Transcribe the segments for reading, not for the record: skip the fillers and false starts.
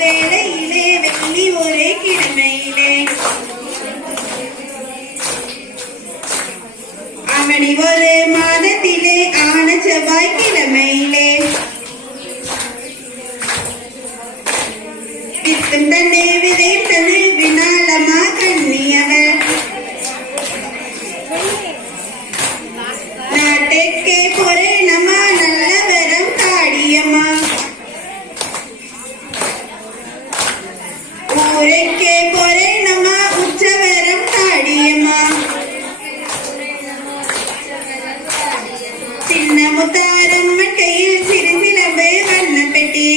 வேளையிலே வெள்ளி ஒரே கிழமையிலே அவனி ஒரு மாதத்திலே ஆன செவ்வாய்க்கிழமையிலே வித்தும் தன்னை விதைத்தது வினாலமா கண்ணியவர் நாட்டுக்கே பொறேனமா நல்ல வரம் காடியம்மா ஊருக்கே பொறேனமா உச்சவரம் காடியம்மா சின்ன முத்தாரம்மன் கையில் சிறுசிலம்பு வண்ணப்பெட்டி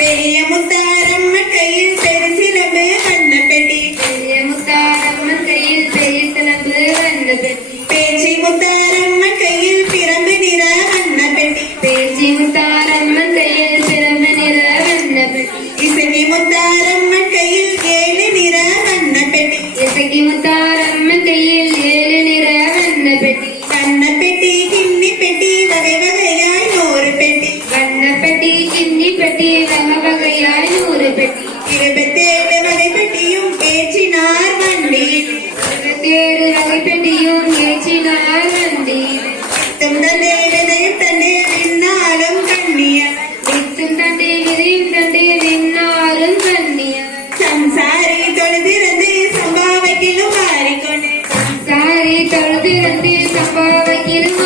பெரிய முத்தாரம்மன் கையில் பெருசிலம்பு வண்ணப்பெட்டி பெரிய முத்தாரம்மன் கையில் பெரிய சிலம்பு வண்ணப்பெட்டி பேச்சி முத்தாரம்மன் கையில் பிரம்பு நிற வண்ணப்பெட்டி பேச்சி முத்தாரம்மன் கையில் பிரம்பு நிற வண்ணப்பெட்டி இசகி முத்தாரம்மன் கையில் 7 நிற வண்ணப்பெட்டி இசகி முத்தாரம்மன் கையில் 7 நிற வண்ணப்பெட்டி வண்ணப்பெட்டி கிண்ணி பெட்டி வகை வகையாய் 100 பெட்டி வண்ணப்பெட்டி கிண்ணி பெட்டி வகை வகையாய் 100 பெட்டி 27 வகை பெட்டியும் ஏற்றினார் வண்டியில் 27 வகை பெட்டியும் ஏற்றினார் வண்டியில் வித்தும் தண்டே விதையும் தண்டே விண்ணாலும் கண்ணிய வித்தும் தண்டே விதையும் தண்டே விண்ணாலும் கண்ணிய சம்சாரி தொழுதிருந்து சம்பாவைக்கிலும் மாறிக்கொண்டு சம்சாரி தொழுதிருந்து சம்பாவைக்கிலும்